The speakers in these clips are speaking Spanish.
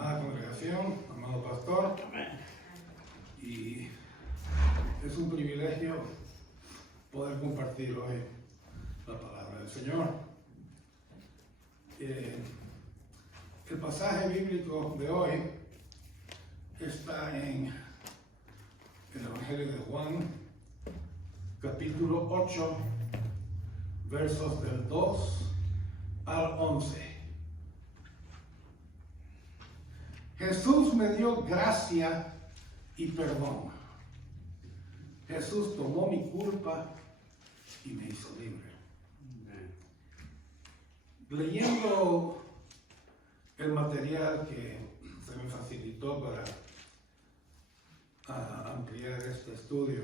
Amada congregación, amado pastor, y es un privilegio poder compartir hoy la palabra del Señor. El pasaje bíblico de hoy está en el Evangelio de Juan, capítulo 8, versos del 2 al 11. Jesús me dio gracia y perdón. Jesús tomó mi culpa y me hizo libre. Leyendo el material que se me facilitó para ampliar este estudio,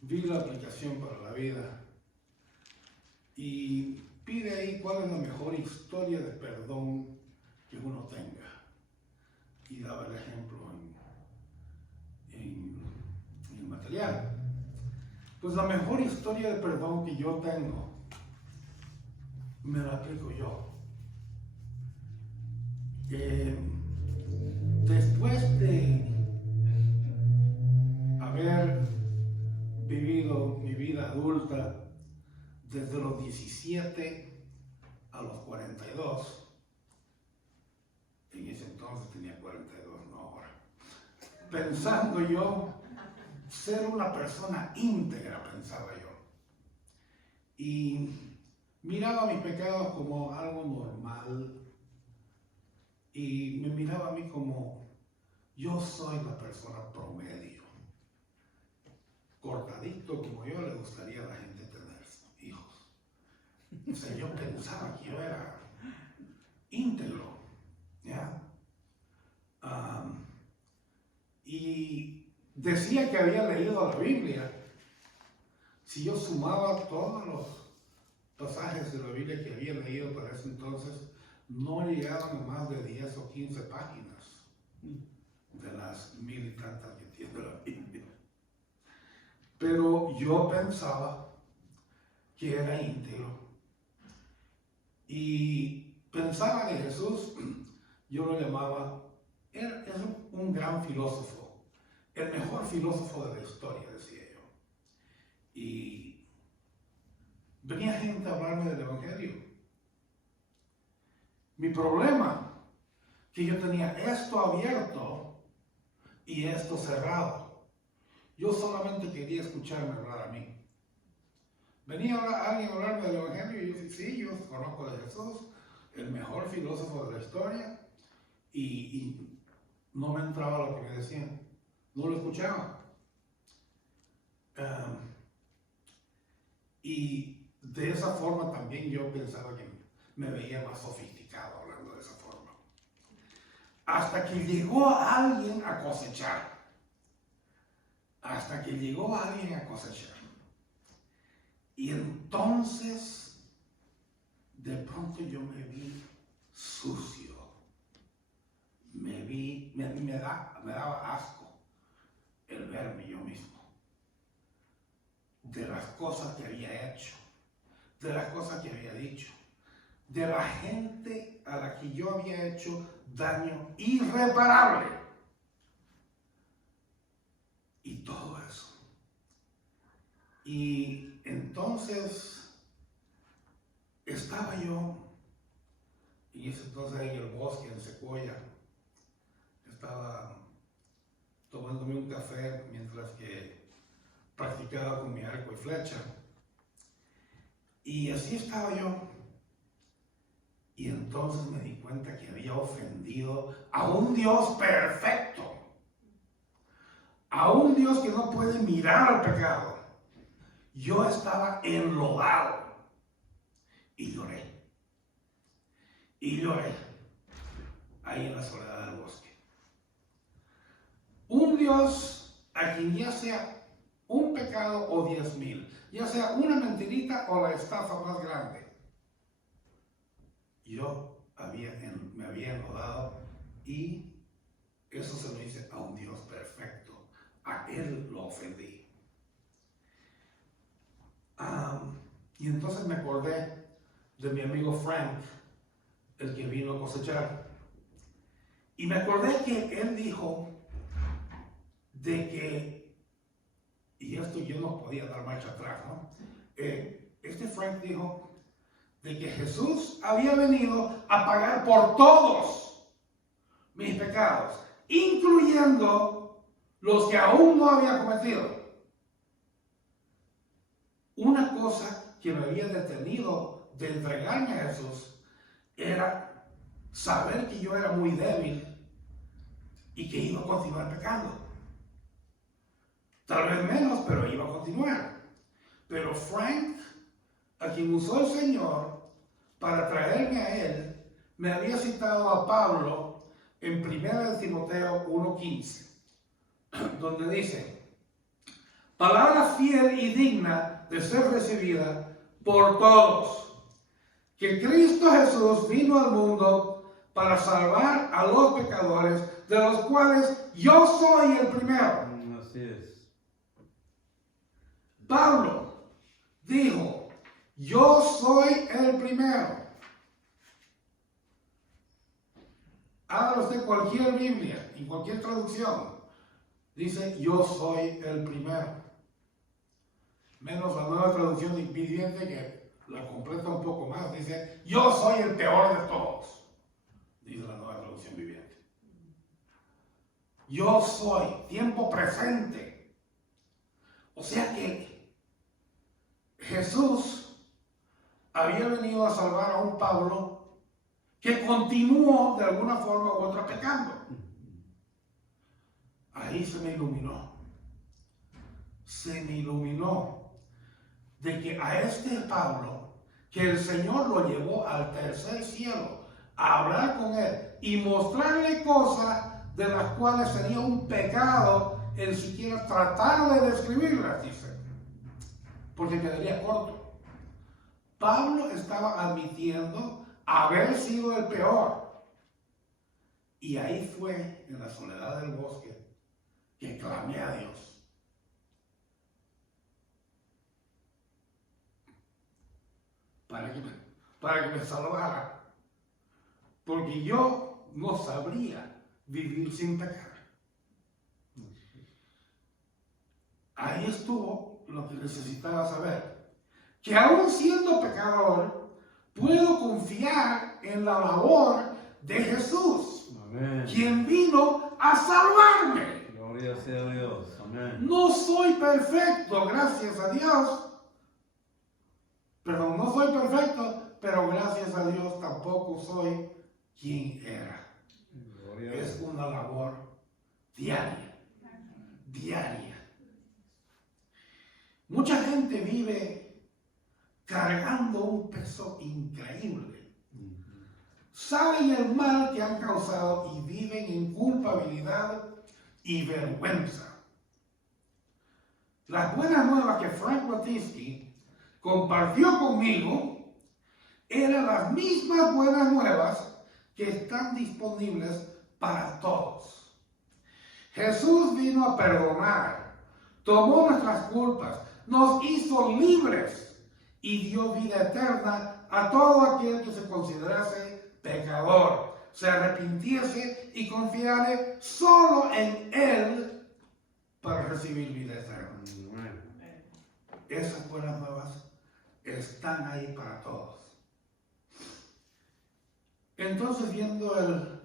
vi la aplicación para la vida y pide ahí cuál es la mejor historia de perdón que uno tenga, y daba el ejemplo en el material. Pues la mejor historia de perdón que yo tengo me la aplico yo. Después de haber vivido mi vida adulta desde los 17 a los 42, en ese entonces tenía 42, no ahora, pensando yo ser una persona íntegra, pensaba yo, y miraba mis pecados como algo normal, y me miraba a mí como yo soy la persona promedio, cortadito como yo le gustaría a la gente tener hijos. O sea, yo pensaba que yo era íntegro, ¿ya? Y decía que había leído la Biblia. Si yo sumaba todos los pasajes de la Biblia que había leído para ese entonces, no llegaban a más de 10 o 15 páginas de las 1000 y tantas que tiene la Biblia. Pero yo pensaba que era íntegro y pensaba que Jesús, yo lo llamaba, es un gran filósofo, el mejor filósofo de la historia, decía yo. Y venía gente a hablarme del Evangelio. Mi problema, que yo tenía esto abierto y esto cerrado. Yo solamente quería escucharme hablar a mí. Venía alguien a hablarme del Evangelio y yo decía, sí, yo conozco de Jesús, el mejor filósofo de la historia, y no me entraba lo que me decían, no lo escuchaba. Y de esa forma también yo pensaba que me veía más sofisticado hablando de esa forma. Hasta que llegó alguien a cosechar. Hasta que llegó alguien a cosechar. Y entonces, de pronto yo me vi sucio. Me daba asco el verme yo mismo. De las cosas que había hecho, de las cosas que había dicho, de la gente a la que yo había hecho daño irreparable. Y todo eso. Y entonces estaba yo, y ese entonces en el bosque, en Sequoia, estaba tomándome un café mientras que practicaba con mi arco y flecha. Y así estaba yo. Y entonces me di cuenta que había ofendido a un Dios perfecto. A un Dios que no puede mirar al pecado. Yo estaba enlodado. Y lloré. Y lloré. Ahí en la soledad del bosque. Un Dios a quien ya sea un pecado o 10,000, ya sea una mentirita o la estafa más grande, yo me había enlodado, y eso se lo hice a un Dios perfecto. A Él lo ofendí. Y entonces me acordé de mi amigo Frank, el que vino a cosechar. Y me acordé que él dijo de que, y esto yo no podía dar marcha atrás, ¿no? Frank dijo de que Jesús había venido a pagar por todos mis pecados, incluyendo los que aún no había cometido. Una cosa que me había detenido de entregarme a Jesús era saber que yo era muy débil y que iba a continuar pecando. Tal vez menos, pero iba a continuar. Pero Frank, a quien usó el Señor para traerme a él, me había citado a Pablo en 1 Timoteo 1:15, donde dice: palabra fiel y digna de ser recibida por todos, que Cristo Jesús vino al mundo para salvar a los pecadores, de los cuales yo soy el primero. Así es. Pablo dijo: yo soy el primero. Hágalo usted cualquier Biblia, en cualquier traducción, dice: yo soy el primero. Menos la nueva traducción viviente, que la completa un poco más, dice: yo soy el peor de todos. Dice la nueva traducción viviente. Yo soy, tiempo presente. O sea que Jesús había venido a salvar a un Pablo que continuó de alguna forma u otra pecando. Ahí se me iluminó. Se me iluminó de que a este Pablo, que el Señor lo llevó al tercer cielo a hablar con él y mostrarle cosas de las cuales sería un pecado el siquiera tratar de describirlas, dice, porque quedaría corto. Pablo estaba admitiendo haber sido el peor. Y ahí fue, en la soledad del bosque, que clamé a Dios. Para que me salvara. Porque yo no sabría vivir sin pecar. Ahí estuvo lo que necesitaba saber. Que aún siendo pecador, puedo confiar en la labor de Jesús. Amén. Quien vino a salvarme. Gloria sea a Dios. Amén. No soy perfecto, gracias a Dios. Perdón, no soy perfecto, pero gracias a Dios tampoco soy quien era. Es una labor diaria. Diaria. Mucha gente vive cargando un peso increíble. Saben el mal que han causado y viven en culpabilidad y vergüenza. Las buenas nuevas que Frank Battisti compartió conmigo eran las mismas buenas nuevas que están disponibles para todos. Jesús vino a perdonar, tomó nuestras culpas, nos hizo libres y dio vida eterna a todo aquel que se considerase pecador, se arrepintiese y confiare solo en Él para recibir vida eterna. Esas buenas nuevas están ahí para todos. Entonces, viendo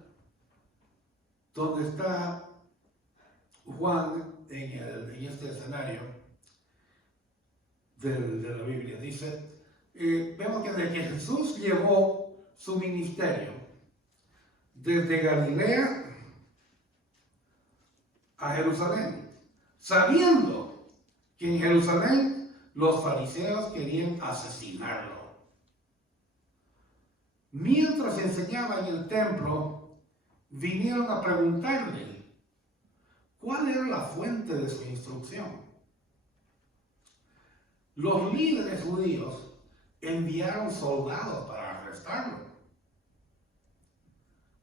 donde está Juan en este escenario de la Biblia, dice, vemos que desde que Jesús llevó su ministerio desde Galilea a Jerusalén, sabiendo que en Jerusalén los fariseos querían asesinarlo. Mientras enseñaba en el templo, vinieron a preguntarle cuál era la fuente de su instrucción. Los líderes judíos enviaron soldados para arrestarlo.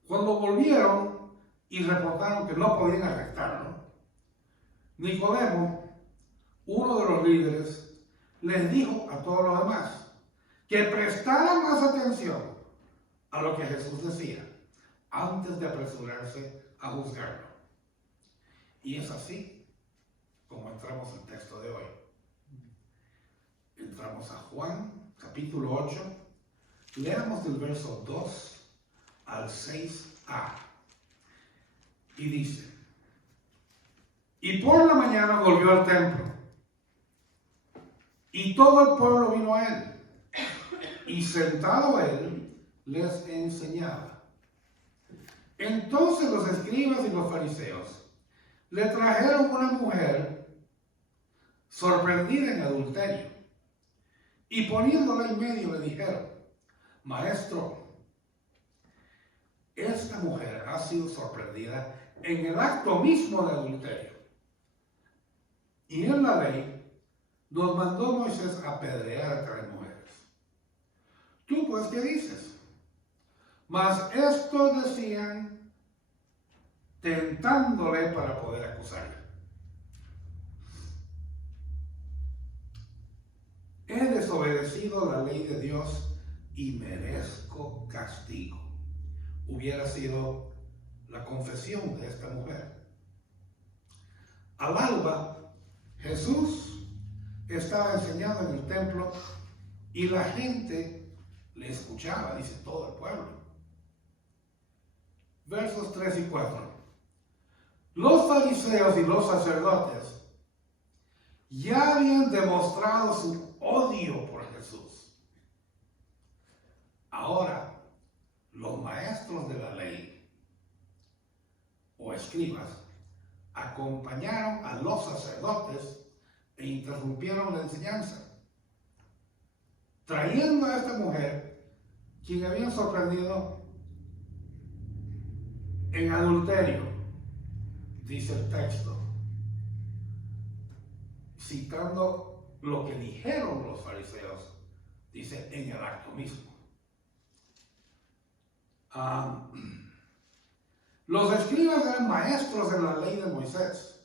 Cuando volvieron y reportaron que no podían arrestarlo, Nicodemo, uno de los líderes, les dijo a todos los demás que prestaran más atención a lo que Jesús decía, antes de apresurarse a juzgarlo. Y es así como entramos al texto de hoy. Entramos a Juan, capítulo 8. Leamos del verso 2 al 6a. Y dice: y por la mañana volvió al templo, y todo el pueblo vino a él, y sentado él les enseñaba. Entonces los escribas y los fariseos le trajeron una mujer sorprendida en adulterio, y poniéndola en medio le dijeron: Maestro, esta mujer ha sido sorprendida en el acto mismo de adulterio. Y en la ley nos mandó Moisés apedrear a 3 mujeres. ¿Tú pues qué dices? Mas esto decían tentándole para poder acusarle. He desobedecido la ley de Dios y merezco castigo. Hubiera sido la confesión de esta mujer. Al alba, Jesús estaba enseñando en el templo y la gente le escuchaba, dice todo el pueblo. Versos 3 y 4. Los fariseos y los sacerdotes ya habían demostrado su odio por Jesús. Ahora, los maestros de la ley o escribas acompañaron a los sacerdotes e interrumpieron la enseñanza, trayendo a esta mujer, quien habían sorprendido en adulterio, dice el texto, citando lo que dijeron los fariseos, dice en el acto mismo. Los escribas eran maestros en la ley de Moisés.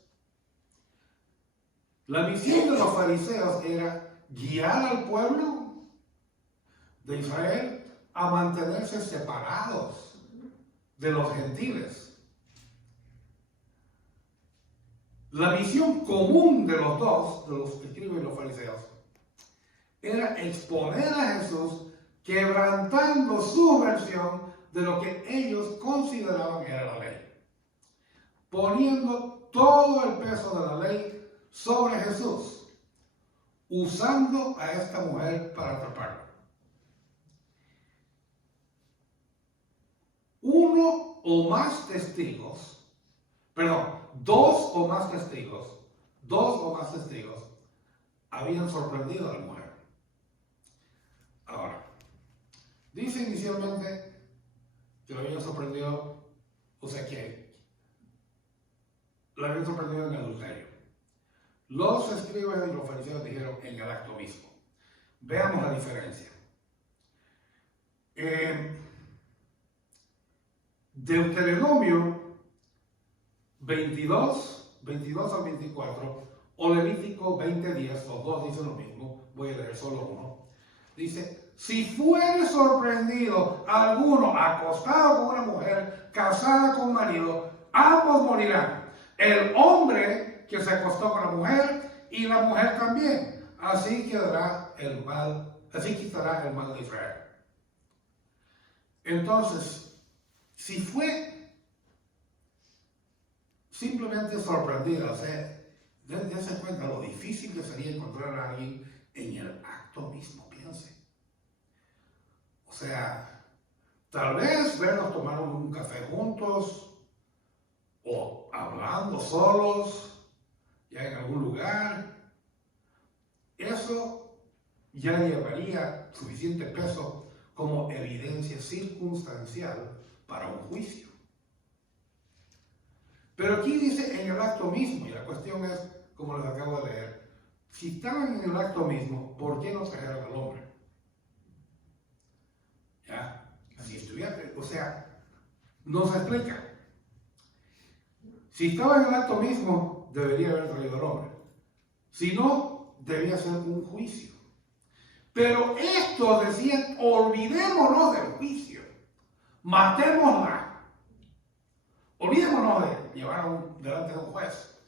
La misión de los fariseos era guiar al pueblo de Israel a mantenerse separados de los gentiles. La misión común de los dos, de los escribas y los fariseos, era exponer a Jesús quebrantando su versión de lo que ellos consideraban que era la ley, poniendo todo el peso de la ley sobre Jesús, usando a esta mujer para atraparlo. Dos o más testigos habían sorprendido a la mujer. Ahora, dice inicialmente que la habían sorprendido, o sea que la habían sorprendido en adulterio. Los escribas y los fariseos dijeron en el acto mismo. Veamos la diferencia. Deuteronomio 22 al 24, o Levítico 20:10, los dos dicen lo mismo, voy a leer solo uno. Dice: si fuere sorprendido alguno acostado con una mujer, casada con un marido, ambos morirán. El hombre que se acostó con la mujer y la mujer también. Así quitará el mal de Israel. Entonces, si fue simplemente sorprendida, o sea, dense cuenta lo difícil que sería encontrar a alguien en el acto mismo, piense. O sea, tal vez verlos tomar un café juntos o hablando solos, ya en algún lugar. Eso ya llevaría suficiente peso como evidencia circunstancial para un juicio. Pero aquí dice en el acto mismo, y la cuestión es, como les acabo de leer, si estaban en el acto mismo, ¿por qué no trajeron al hombre? ¿Ya? Si estuviera, o sea, no se explica. Si estaba en el acto mismo, debería haber traído al hombre. Si no, debía ser un juicio. Pero estos decían: olvidémonos del juicio, matémosla, Olvidémonos de llevar delante de un juez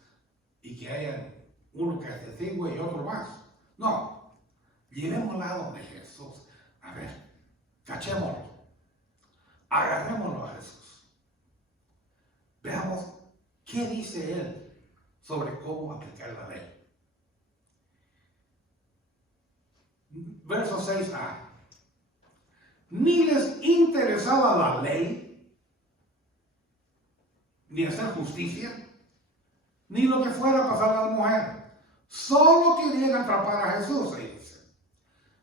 y que haya uno que es testigo y otro más. No, llevémosla donde Jesús. A ver, cachémoslo, agarrémoslo a Jesús. Veamos qué dice Él sobre cómo aplicar la ley. Verso 6a. Ni les interesaba la ley, ni hacer justicia, ni lo que fuera pasar a la mujer. Solo querían atrapar a Jesús, ahí dice.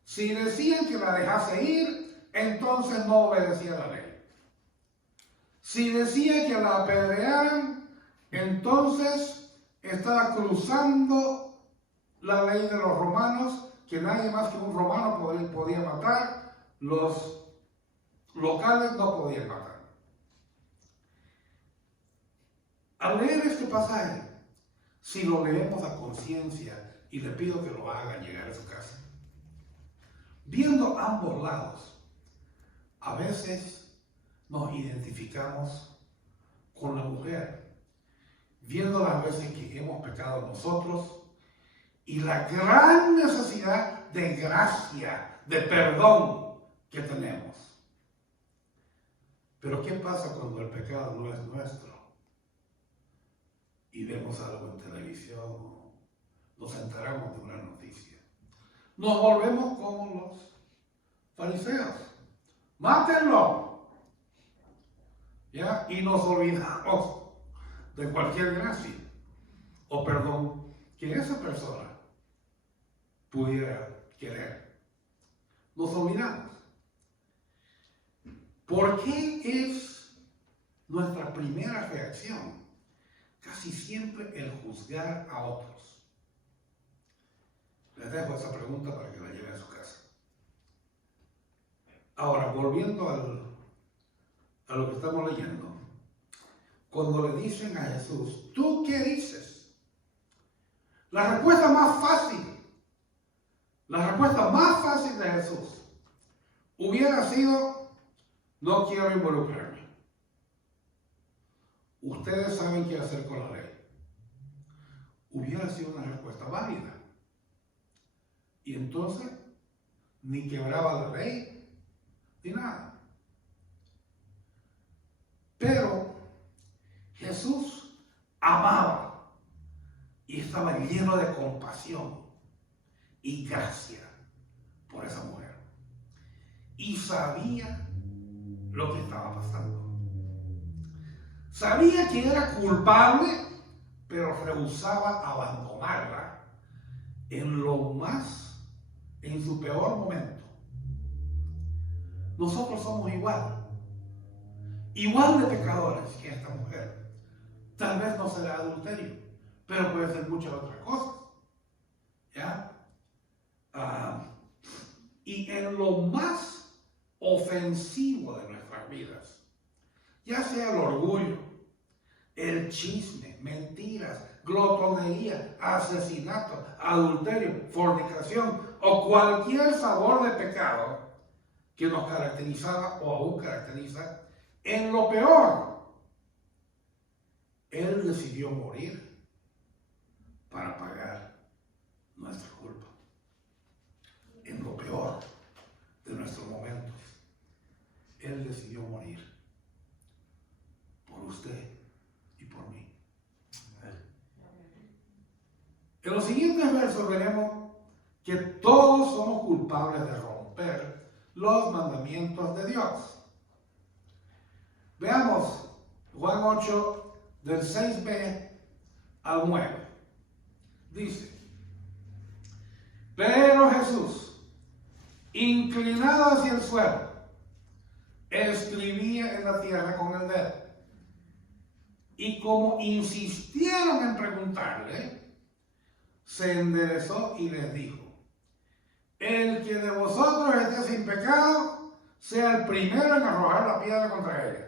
Si decían que la dejase ir, entonces no obedecía la ley. Si decía que la apedrearan, entonces estaba cruzando la ley de los romanos, que nadie más que un romano podía matar, los locales no podían matar. Al leer este pasaje, si lo leemos a conciencia, y le pido que lo hagan llegar a su casa, viendo ambos lados, a veces nos identificamos con la mujer, viendo las veces que hemos pecado nosotros y la gran necesidad de gracia, de perdón que tenemos. Pero ¿qué pasa cuando el pecado no es nuestro? Y vemos algo en televisión, nos enteramos de una noticia. Nos volvemos como los fariseos. ¡Mátenlo! ¿Ya? Y nos olvidamos de cualquier gracia o perdón que esa persona pudiera querer. Nos olvidamos. ¿Por qué es nuestra primera reacción casi siempre el juzgar a otros? Les dejo esa pregunta para que la lleven a su casa. Ahora, volviendo a lo que estamos leyendo, cuando le dicen a Jesús, ¿tú qué dices? La respuesta más fácil de Jesús hubiera sido, no quiero involucrarme. Ustedes saben qué hacer con la ley. Hubiera sido una respuesta válida. Y entonces, ni quebraba la ley, ni nada. Pero Jesús amaba y estaba lleno de compasión y gracia por esa mujer. Y sabía lo que estaba pasando. Sabía que era culpable, pero rehusaba abandonarla en su peor momento. Nosotros somos igual de pecadores que esta mujer. Tal vez no será adulterio, pero puede ser muchas otras cosas. ¿Ya? Y en lo más ofensivo de nuestras vidas, ya sea el orgullo, el chisme, mentiras, glotonería, asesinato, adulterio, fornicación o cualquier sabor de pecado que nos caracterizaba o aún caracteriza, en lo peor, Él decidió morir para pagar nuestra culpa. En lo peor de nuestros momentos, Él decidió morir por usted y por mí. En los siguientes versos veremos que todos somos culpables de romper los mandamientos de Dios. Veamos Juan 8 del 6b al 9. Dice, pero Jesús, inclinado hacia el suelo, escribía en la tierra con el dedo. Y como insistieron en preguntarle, se enderezó y les dijo, el que de vosotros esté sin pecado, sea el primero en arrojar la piedra contra ella.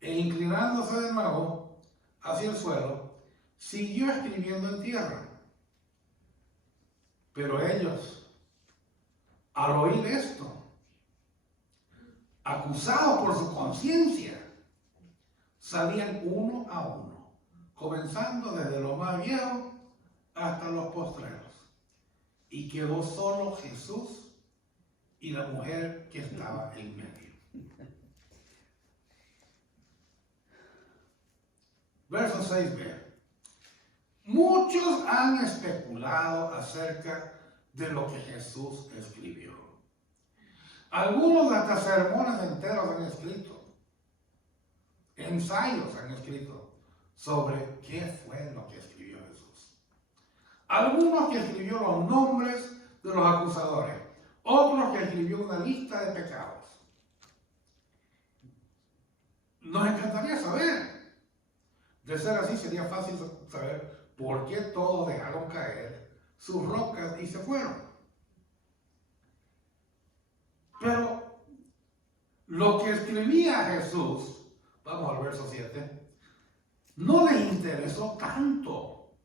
E inclinándose de nuevo hacia el suelo, siguió escribiendo en tierra. Pero ellos, al oír esto, acusados por su conciencia, salían uno a uno, comenzando desde los más viejos hasta los postreros. Y quedó solo Jesús y la mujer que estaba en medio. Verso 6b. Muchos han especulado acerca de lo que Jesús escribió. Algunos hasta sermones enteros han escrito, ensayos han escrito sobre qué fue lo que escribió Jesús. Algunos que escribió los nombres de los acusadores, otros que escribió una lista de pecados. Nos encantaría saber. De ser así, sería fácil saber por qué todos dejaron caer sus rocas y se fueron. Pero lo que escribía Jesús, vamos al verso 7, no les interesó tanto,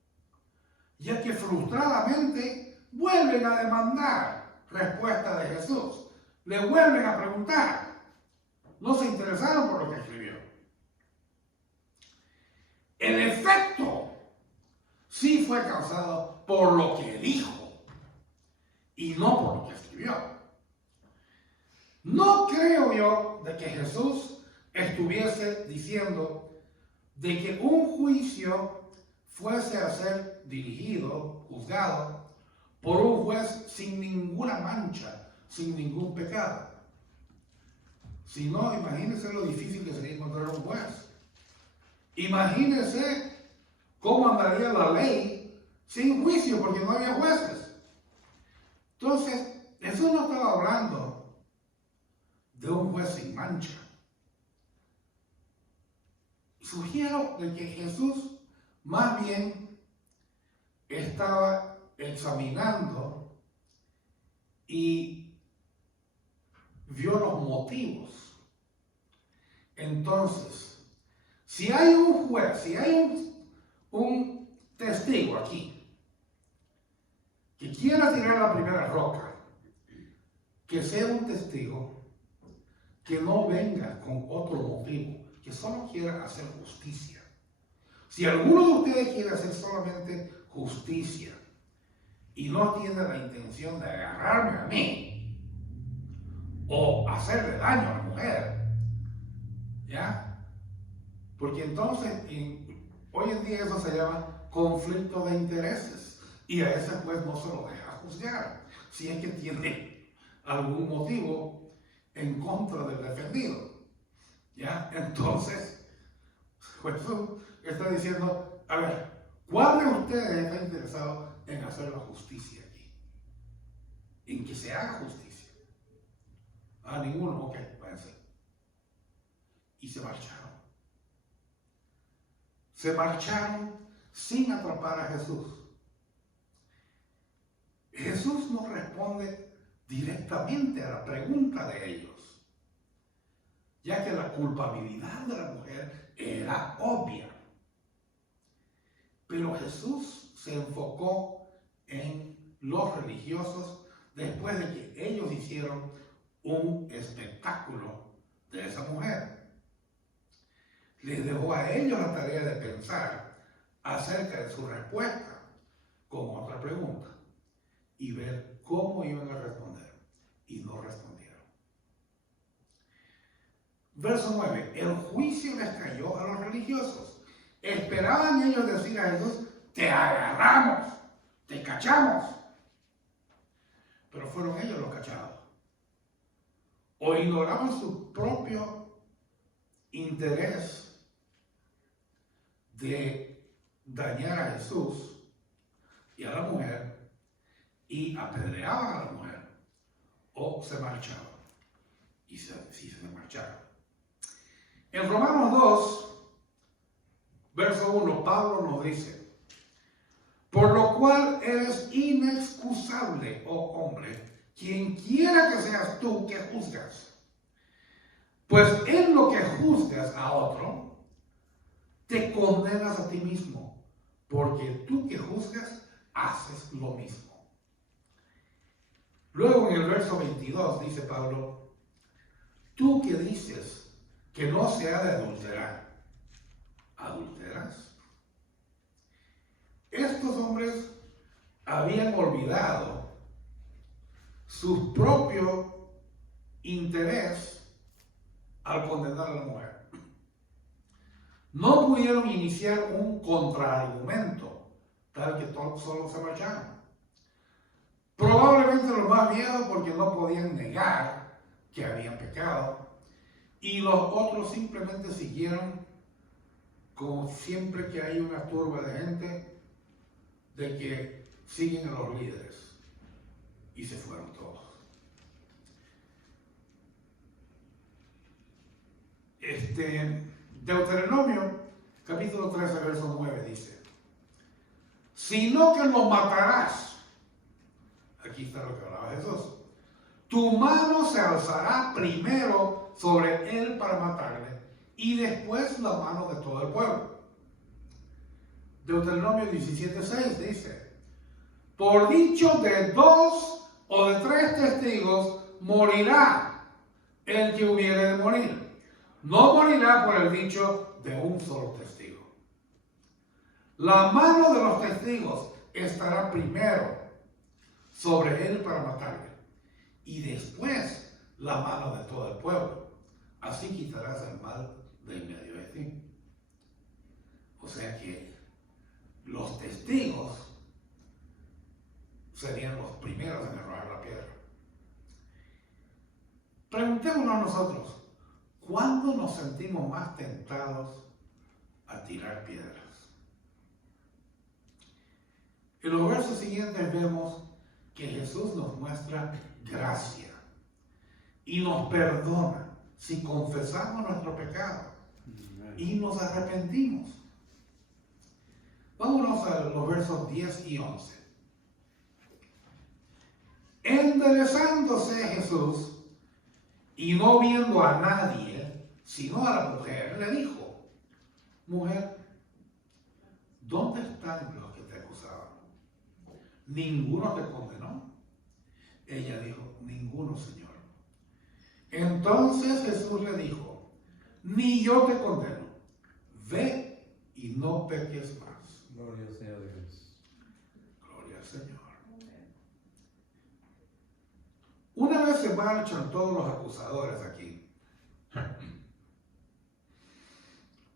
ya que frustradamente vuelven a demandar respuesta de Jesús. Le vuelven a preguntar. No se interesaron por lo que escribió. El efecto sí fue causado por lo que dijo y no por lo que escribió. No creo yo de que Jesús estuviese diciendo de que un juicio fuese a ser dirigido, juzgado, por un juez sin ninguna mancha, sin ningún pecado. Si no, imagínense lo difícil que sería encontrar un juez. Imagínense cómo andaría la ley sin juicio, porque no había jueces. Entonces, Jesús no estaba hablando de un juez sin mancha. Sugiero de que Jesús más bien estaba examinando y vio los motivos. Entonces, si hay un juez, si hay un testigo aquí que quiera tirar la primera roca, que sea un testigo que no venga con otro motivo, que solo quiera hacer justicia. Si alguno de ustedes quiere hacer solamente justicia y no tiene la intención de agarrarme a mí o hacerle daño a la mujer, ¿ya? Porque entonces, hoy en día eso se llama conflicto de intereses. Y a ese juez no se lo deja juzgar, si es que tiene algún motivo en contra del defendido. ¿Ya? Entonces, Jesús está diciendo, a ver, ¿cuál de ustedes está interesado en hacer la justicia aquí? En que se haga justicia. Ah, ninguno, ok, váyanse. Y se marcharon. Se marcharon sin atrapar a Jesús. Jesús no responde directamente a la pregunta de ellos, ya que la culpabilidad de la mujer era obvia. Pero Jesús se enfocó en los religiosos después de que ellos hicieron un espectáculo de esa mujer. Les dejó a ellos la tarea de pensar acerca de su respuesta con otra pregunta y ver cómo iban a responder. Y no respondieron. Verso 9. El juicio les cayó a los religiosos. Esperaban ellos decir a Jesús, te agarramos, te cachamos. Pero fueron ellos los cachados. O ignoraban su propio interés de dañar a Jesús y a la mujer y apedreaban a la mujer, o se marchaban. Y se marcharon. En Romanos 2, verso 1, Pablo nos dice, por lo cual eres inexcusable, oh hombre, quien quiera que seas tú que juzgas. Pues en lo que juzgas a otro, te condenas a ti mismo, porque tú que juzgas, haces lo mismo. Luego en el verso 22 dice Pablo, tú que dices que no se ha de adulterar, adúlteras. Estos hombres habían olvidado su propio interés al condenar a la mujer. No pudieron iniciar un contraargumento, tal que todos solo se marcharon. Probablemente los más viejos porque no podían negar que habían pecado, y los otros simplemente siguieron, como siempre que hay una turba de gente, de que siguen a los líderes, y se fueron todos. Deuteronomio, capítulo 13, verso 9, dice: sino que lo matarás. Aquí está lo que hablaba Jesús. Tu mano se alzará primero sobre él para matarle, y después la mano de todo el pueblo. Deuteronomio 17:6 dice: por dicho de 2 o de 3 testigos morirá el que hubiere de morir. No morirá por el dicho de un solo testigo. La mano de los testigos estará primero sobre él para matarle, y después la mano de todo el pueblo. Así quitarás el mal de en medio de ti. O sea que los testigos serían los primeros en arrojar la piedra. Preguntémonos a nosotros, ¿cuándo nos sentimos más tentados a tirar piedras? En los versos siguientes vemos que Jesús nos muestra gracia y nos perdona si confesamos nuestro pecado y nos arrepentimos. Vámonos a los versos 10 y 11. Enderezándose Jesús y no viendo a nadie, sino a la mujer, le dijo: mujer, ¿dónde están los que te acusaban? ¿Ninguno te condenó? Ella dijo: ninguno, Señor. Entonces Jesús le dijo: ni yo te condeno. Ve y no peques más. Gloria sea a Dios. Gloria al Señor. Una vez se marchan todos los acusadores aquí,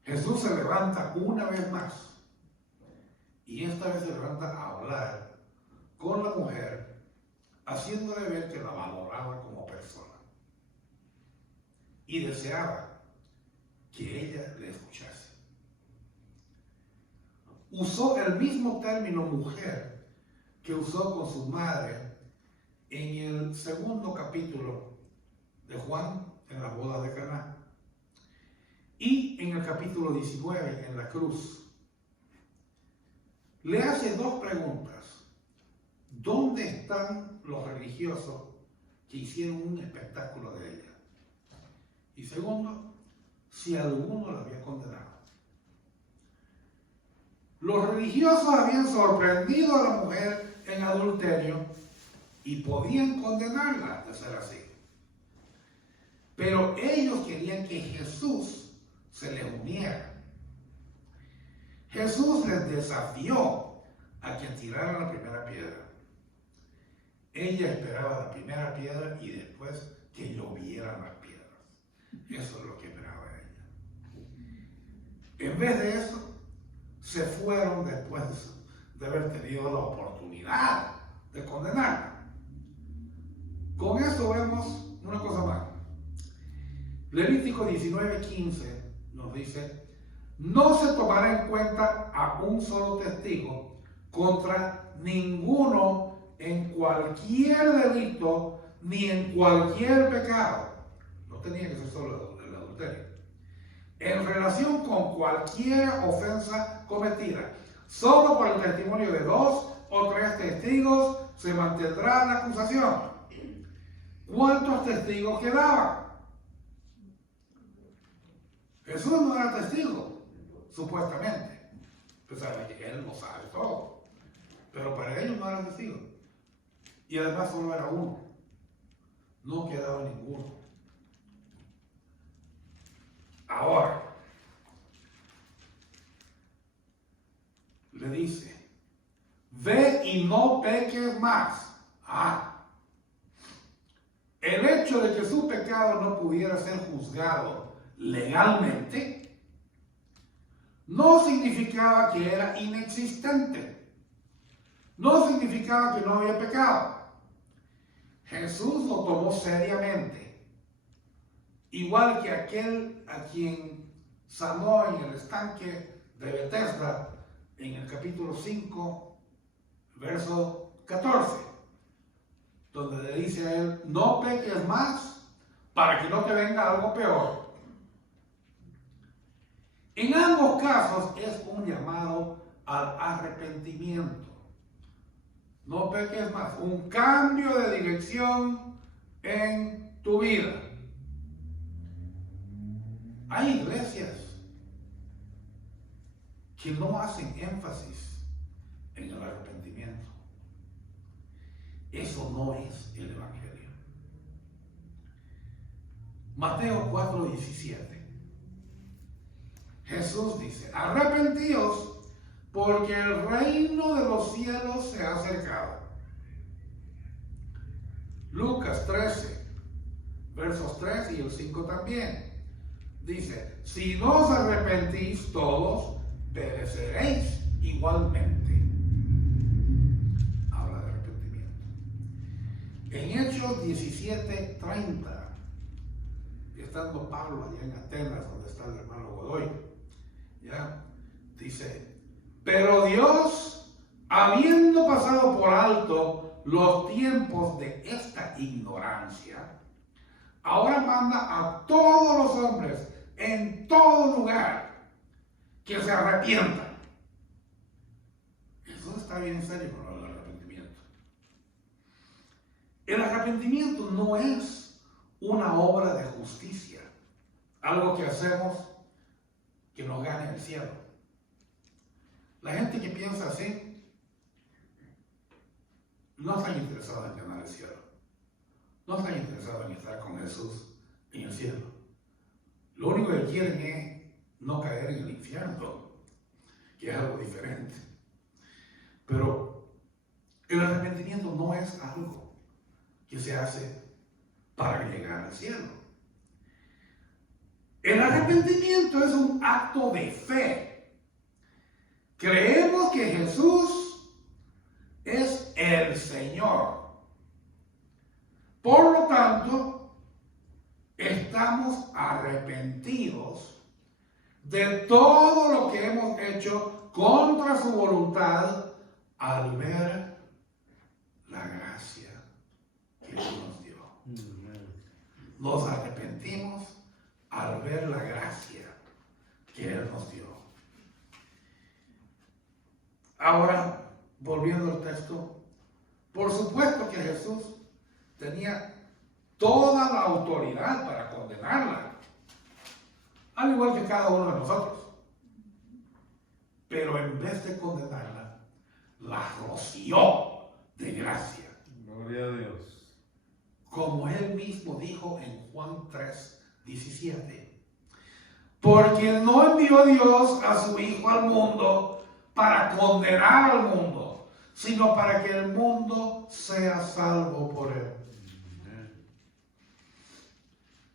Jesús se levanta una vez más, y esta vez se levanta a hablar con la mujer, haciéndole ver que la valoraba como persona y deseaba que ella le escuchase. Usó el mismo término mujer que usó con su madre en el 2 capítulo de Juan, en la boda de Caná, y en el capítulo 19, en la cruz. Le hace 2 preguntas. ¿Dónde están los religiosos que hicieron un espectáculo de ella? Y segundo, si alguno la había condenado. Los religiosos habían sorprendido a la mujer en adulterio y podían condenarla de ser así. Pero ellos querían que Jesús se les uniera. Jesús les desafió a que tiraran la primera piedra. Ella esperaba la primera piedra y después que llovieran las piedras. Eso es lo que esperaba ella. En vez de eso, se fueron después de haber tenido la oportunidad de condenarla. Con esto vemos una cosa más. Levítico 19:15 nos dice: no se tomará en cuenta a un solo testigo contra ninguno en cualquier delito ni en cualquier pecado. No tenía que ser solo el adulterio. En relación con cualquier ofensa cometida, solo por el testimonio de 2 o 3 testigos se mantendrá la acusación. ¿Cuántos testigos quedaban? Jesús no era testigo, supuestamente. Pues sabe que él no sabe todo. Pero para ellos no era testigo. Y además solo era uno. No quedaba ninguno. Ahora, le dice, ve y no peques más. El hecho de que su pecado no pudiera ser juzgado legalmente no significaba que era inexistente. No significaba que no había pecado. Jesús lo tomó seriamente. Igual que aquel a quien sanó en el estanque de Betesda en el capítulo 5, verso 14. Donde le dice a él, no peques más para que no te venga algo peor. En ambos casos es un llamado al arrepentimiento. No peques más, un cambio de dirección en tu vida. Hay iglesias que no hacen énfasis en el arrepentimiento. Eso no es el Evangelio. Mateo 4:17. Jesús dice, arrepentíos porque el reino de los cielos se ha acercado. Lucas 13, versos 3 y el 5 también. Dice, si no os arrepentís todos, pereceréis igualmente. En Hechos 17:30, estando Pablo allá en Atenas, donde está el hermano Godoy, ya dice, pero Dios, habiendo pasado por alto los tiempos de esta ignorancia, ahora manda a todos los hombres en todo lugar que se arrepientan. Eso está bien serio con el arrepentimiento. El arrepentimiento no es una obra de justicia, algo que hacemos que nos gane el cielo. La gente que piensa así no está interesada en ganar el cielo, no está interesada en estar con Jesús en el cielo. Lo único que quieren es no caer en el infierno, que es algo diferente. Pero el arrepentimiento no es algo que se hace para llegar al cielo. El arrepentimiento es un acto de fe. Creemos que Jesús es el Señor. Por lo tanto, estamos arrepentidos de todo lo que hemos hecho contra su voluntad al ver la gracia que Él nos dio. Nos arrepentimos al ver la gracia que Él nos dio. Ahora, volviendo al texto, por supuesto que Jesús tenía toda la autoridad para condenarla, al igual que cada uno de nosotros. Pero en vez de condenarla, la roció de gracia. Gloria a Dios. Como Él mismo dijo en Juan 3:17. Porque no envió Dios a su Hijo al mundo para condenar al mundo, sino para que el mundo sea salvo por Él.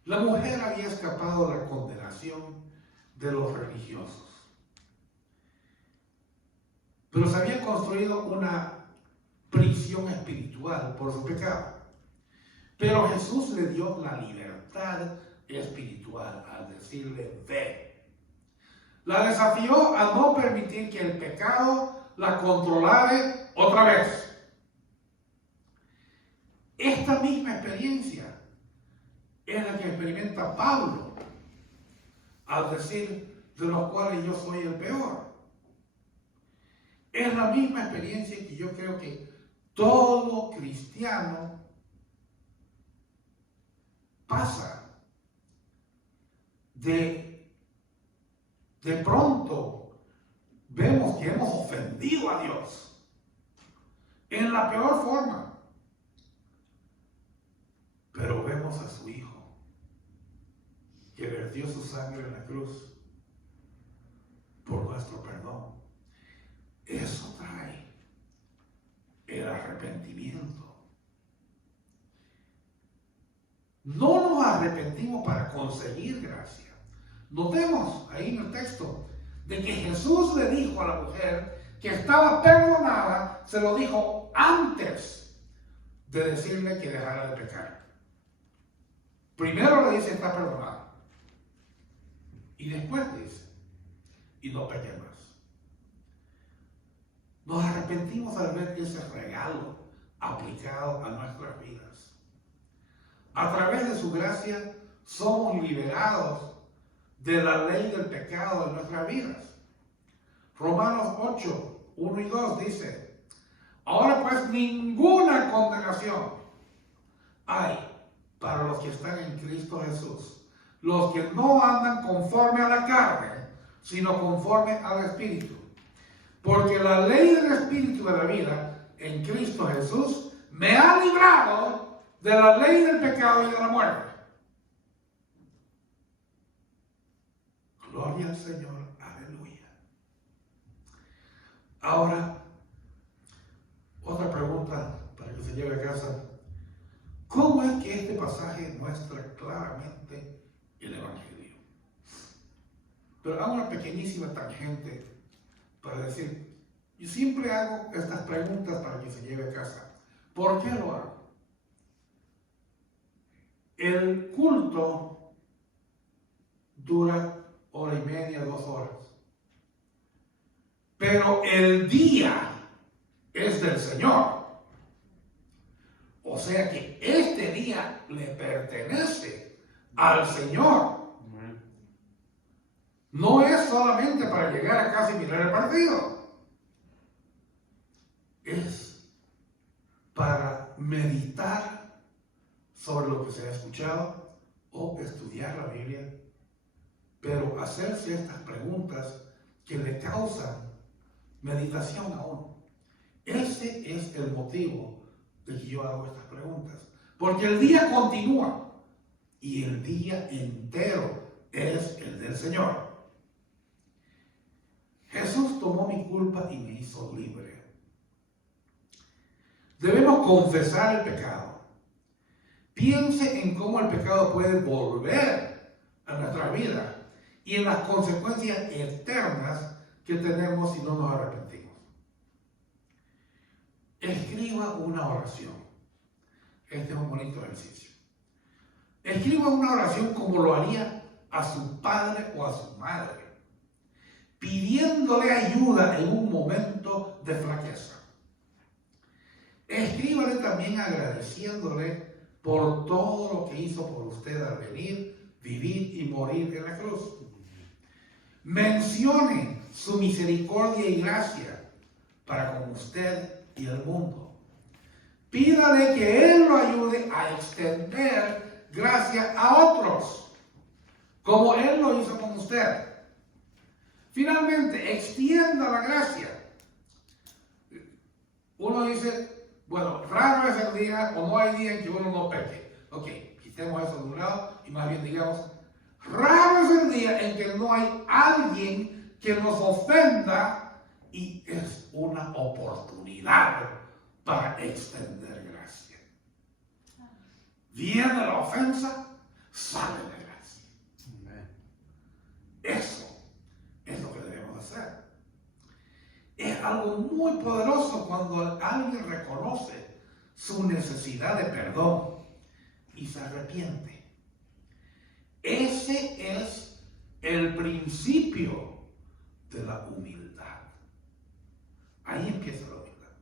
La mujer había escapado de la condenación de los religiosos, pero se había construido una prisión espiritual por su pecado. Pero Jesús le dio la libertad espiritual al decirle, ve. La desafió a no permitir que el pecado la controlara otra vez. Esta misma experiencia es la que experimenta Pablo al decir, de los cuales yo soy el peor. Es la misma experiencia que yo creo que todo cristiano pasa. De pronto vemos que hemos ofendido a Dios en la peor forma, pero vemos a su Hijo que vertió su sangre en la cruz por nuestro perdón. Es no nos arrepentimos para conseguir gracia. Notemos ahí en el texto de que Jesús le dijo a la mujer que estaba perdonada, se lo dijo antes de decirle que dejara de pecar. Primero le dice está perdonada y después le dice y no peque más. Nos arrepentimos al ver ese regalo aplicado a nuestras vidas. A través de su gracia somos liberados de la ley del pecado de nuestras vidas. Romanos 8, 1 y 2 dice, ahora pues ninguna condenación hay para los que están en Cristo Jesús, los que no andan conforme a la carne, sino conforme al Espíritu. Porque la ley del Espíritu de la vida en Cristo Jesús me ha librado de la ley del pecado y de la muerte. Gloria al Señor, aleluya. Ahora, otra pregunta para que se lleve a casa. ¿Cómo es que este pasaje muestra claramente el Evangelio? Pero hago una pequeñísima tangente para decir, yo siempre hago estas preguntas para que se lleve a casa. ¿Por qué lo hago? El culto dura 1:30, 2 horas. Pero el día es del Señor. O sea que este día le pertenece al Señor. No es solamente para llegar a casa y mirar el partido. Es para meditar sobre lo que se ha escuchado o estudiar la Biblia, pero hacerse estas preguntas que le causan meditación a uno. Ese es el motivo de que yo hago estas preguntas. Porque el día continúa y el día entero es el del Señor. Jesús tomó mi culpa y me hizo libre. Debemos confesar el pecado. Piense en cómo el pecado puede volver a nuestra vida y en las consecuencias eternas que tenemos si no nos arrepentimos. Escriba una oración. Este es un bonito ejercicio. Escriba una oración como lo haría a su padre o a su madre, pidiéndole ayuda en un momento de flaqueza. Escríbale también agradeciéndole por todo lo que hizo por usted al venir, vivir y morir en la cruz. Mencione su misericordia y gracia para con usted y el mundo. Pídale que Él lo ayude a extender gracia a otros, como Él lo hizo con usted. Finalmente, extienda la gracia. Uno dice, bueno, raro es el día o no hay día en que uno no peque. Ok, quitemos eso de un lado y más bien digamos, raro es el día en que no hay alguien que nos ofenda y es una oportunidad para extender gracia. Viene la ofensa, sale la gracia. Eso es lo que debemos hacer. Es algo muy poderoso cuando alguien reconoce su necesidad de perdón y se arrepiente. Ese es el principio de la humildad. Ahí empieza la humildad.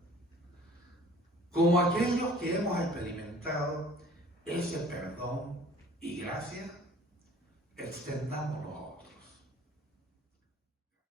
Como aquellos que hemos experimentado ese perdón y gracia, extendámoslo